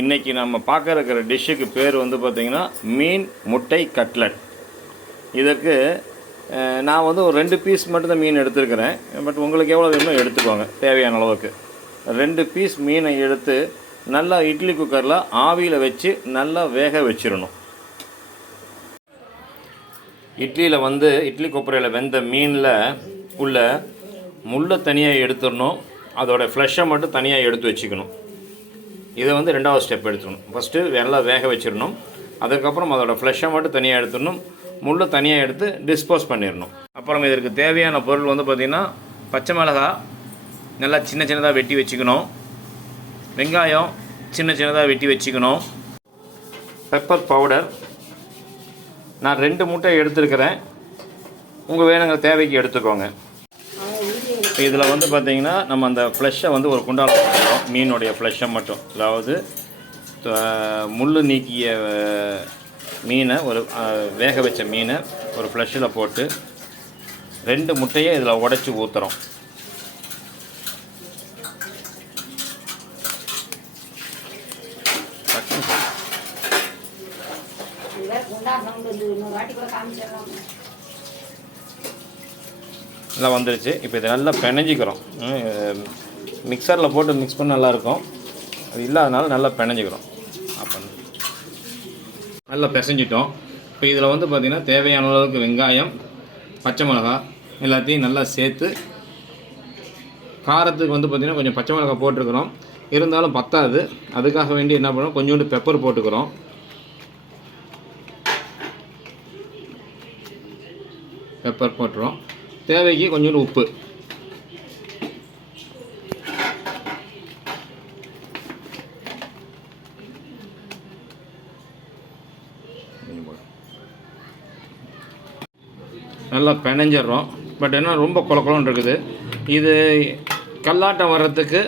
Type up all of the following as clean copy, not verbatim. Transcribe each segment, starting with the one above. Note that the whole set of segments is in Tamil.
இன்றைக்கி நம்ம பார்க்க இருக்கிற டிஷ்ஷுக்கு பேர் வந்து பார்த்திங்கன்னா மீன் முட்டை கட்லட். இதற்கு நான் வந்து ஒரு 2 பீஸ் மட்டும்தான் மீன் எடுத்துருக்கிறேன். பட் உங்களுக்கு எவ்வளோ வேணுமோ எடுத்துக்கோங்க, தேவையான அளவுக்கு. 2 பீஸ் மீனை எடுத்து நல்லா இட்லி குக்கரில் ஆவியில் வச்சு நல்லா வேக வச்சிடணும். இட்லியில் வந்து இட்லி கொப்பரையில் வெந்த மீனில் உள்ள முள்ளை தனியாக எடுத்துடணும், அதோட ஃப்ளஷை மட்டும் தனியாக எடுத்து வச்சுக்கணும். இதை வந்து 2வது ஸ்டெப் எடுத்துக்கணும். ஃபஸ்ட்டு நல்லா வேக வச்சிடணும், அதுக்கப்புறம் அதோட ஃப்ளஷை மட்டும் தனியாக எடுத்துடணும், முள்ளை தனியாக எடுத்து டிஸ்போஸ் பண்ணிடணும். அப்புறம் இதற்கு தேவையான பொருள் வந்து பார்த்திங்கன்னா பச்சை மிளகாய் நல்லா சின்ன சின்னதாக வெட்டி வச்சுக்கணும், வெங்காயம் சின்ன சின்னதாக வெட்டி வச்சுக்கணும், பெப்பர் பவுடர் நான் 2 முட்டை எடுத்துருக்கிறேன், உங்கள் வேணுங்கிற தேவைக்கு எடுத்துக்கோங்க. இதில் வந்து பார்த்திங்கன்னா நம்ம அந்த ஃப்ளஷை வந்து ஒரு குண்டால் போட்டுக்கிறோம், மீனுடைய ஃப்ளஷை மட்டும், அதாவது முள் நீக்கிய மீனை ஒரு வேக வச்ச மீனை ஒரு ஃப்ளஷில் போட்டு 2 முட்டையை இதில் உடைச்சி ஊற்றுறோம். நல்லா வந்துருச்சு. இப்போ இதை நல்லா பிணைஞ்சிக்கிறோம். மிக்சரில் போட்டு மிக்ஸ் பண்ண நல்லாயிருக்கும், அது இல்லாதனால நல்லா பிணைஞ்சிக்கிறோம். அப்போ நல்லா பிசைஞ்சிட்டோம். இப்போ இதில் வந்து பார்த்திங்கன்னா தேவையான அளவுக்கு வெங்காயம், பச்சை மிளகாய் எல்லாத்தையும் நல்லா சேர்த்து, காரத்துக்கு வந்து பார்த்திங்கன்னா கொஞ்சம் பச்சை மிளகாய் போட்டிருக்கிறோம், இருந்தாலும் பத்தாது, அதுக்காக வேண்டி என்ன பண்ணுறோம், கொஞ்சோண்டு பெப்பர் போட்டுக்கிறோம். பெப்பர் போட்டுறோம், தேவைக்கு கொஞ்சோண்டு உப்பு. நல்லா பிணைஞ்சிட்றோம். பட் என்ன ரொம்ப குழக்குழன்னு இருக்குது. இது கல்லாட்டம் வர்றதுக்கு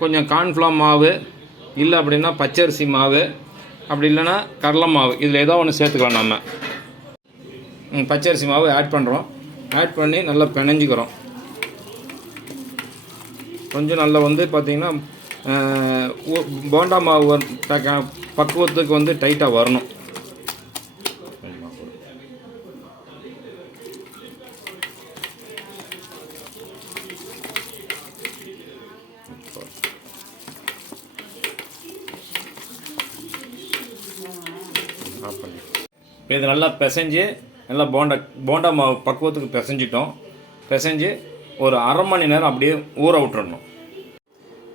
கொஞ்சம் கார்ன்ஃப்ளவர் மாவு, இல்லை அப்படின்னா பச்சரிசி மாவு, அப்படி இல்லைன்னா கடலை மாவு, இதில் ஏதோ ஒன்று சேர்த்துக்கலாம். நம்ம பச்சரிசி மாவு ஆட் பண்ணுறோம், ஆட் பண்ணி நல்லா பிணைஞ்சிக்கிறோம். கொஞ்சம் நல்லா வந்து பார்த்திங்கன்னா போண்டா மாவு பக்குவத்துக்கு வந்து டைட்டாக வரணும். இது நல்லா பிசைஞ்சு நல்லா போண்டா மாவு பக்குவத்துக்கு பிசைஞ்சிட்டோம். பிசைஞ்சு ஒரு 1/2 மணி நேரம் அப்படியே ஊற விட்டுறணும்.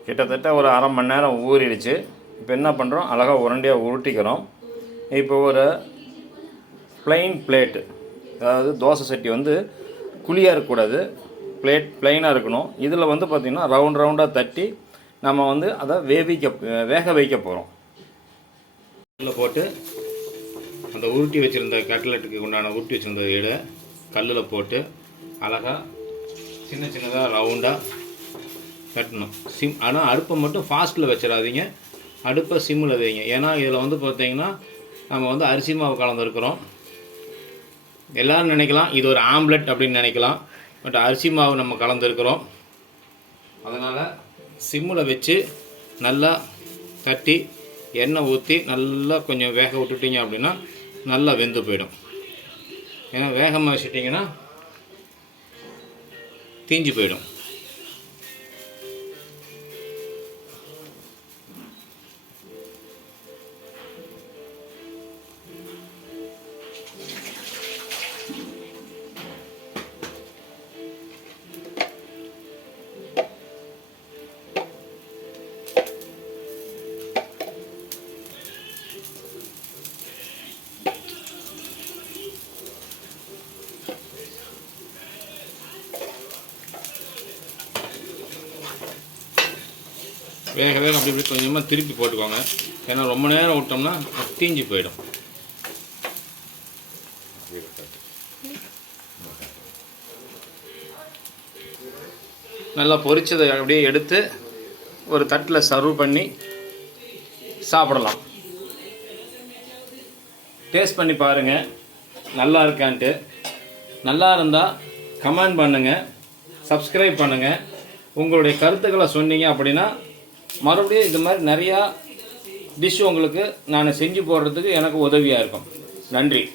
கிட்டத்தட்ட ஒரு 1/2 மணி நேரம் ஊறிடுச்சு. இப்போ என்ன பண்ணுறோம், அழகாக உருண்டையாக உருட்டிக்கிறோம். இப்போ ஒரு ப்ளைன் பிளேட்டு, அதாவது தோசை சட்டி வந்து குழியாக இருக்கக்கூடாது, ப்ளைனாக இருக்கணும். இதில் வந்து பார்த்திங்கன்னா ரவுண்டாக தட்டி நம்ம வந்து அதை வேக வைக்க போகிறோம். இதில் போட்டு அந்த உருட்டி வச்சுருந்த கட்லெட்டுக்கு உண்டான உருட்டி வச்சுருந்த இதை கல்லில் போட்டு அழகாக சின்ன சின்னதாக ரவுண்டாக கட்டணும். ஆனால் அடுப்பை மட்டும் ஃபாஸ்ட்டில் வச்சிடாதீங்க, அடுப்பை சிம்மில் வைங்க. ஏன்னா இதில் வந்து பார்த்திங்கன்னா நம்ம வந்து அரிசி மாவு கலந்துருக்கிறோம். எல்லோரும் நினைக்கலாம் இது ஒரு ஆம்லெட் அப்படின்னு நினைக்கலாம், பட் அரிசி மாவு நம்ம கலந்துருக்கிறோம். அதனால் சிம்மில் வச்சு நல்லா தட்டி எண்ணெய் ஊற்றி நல்லா கொஞ்சம் வேக விட்டுட்டிங்க அப்படின்னா நல்லா வெந்து போயிடும். ஏன்னா வேகமாக வச்சுட்டிங்கன்னா தீஞ்சு போயிடும். வேக அப்படி இப்படி கொஞ்சமாக திருப்பி போட்டுக்கோங்க, ஏன்னா ரொம்ப நேரம் விட்டோம்னா தீஞ்சு போயிடும். நல்லா பொரிச்சதை அப்படியே எடுத்து ஒரு தட்டில் சர்வ் பண்ணி சாப்பிடலாம். டேஸ்ட் பண்ணி பாருங்கள் நல்லா இருக்கான்ட்டு. நல்லா இருந்தால் கமெண்ட் பண்ணுங்கள், சப்ஸ்கிரைப் பண்ணுங்கள். உங்களுடைய கருத்துக்களை சொன்னீங்க அப்படின்னா மறுபடியும் இது மாதிரி நிறையா டிஷ் உங்களுக்கு நான் செஞ்சு போடுறதுக்கு எனக்கு உதவியாக இருக்கும். நன்றி.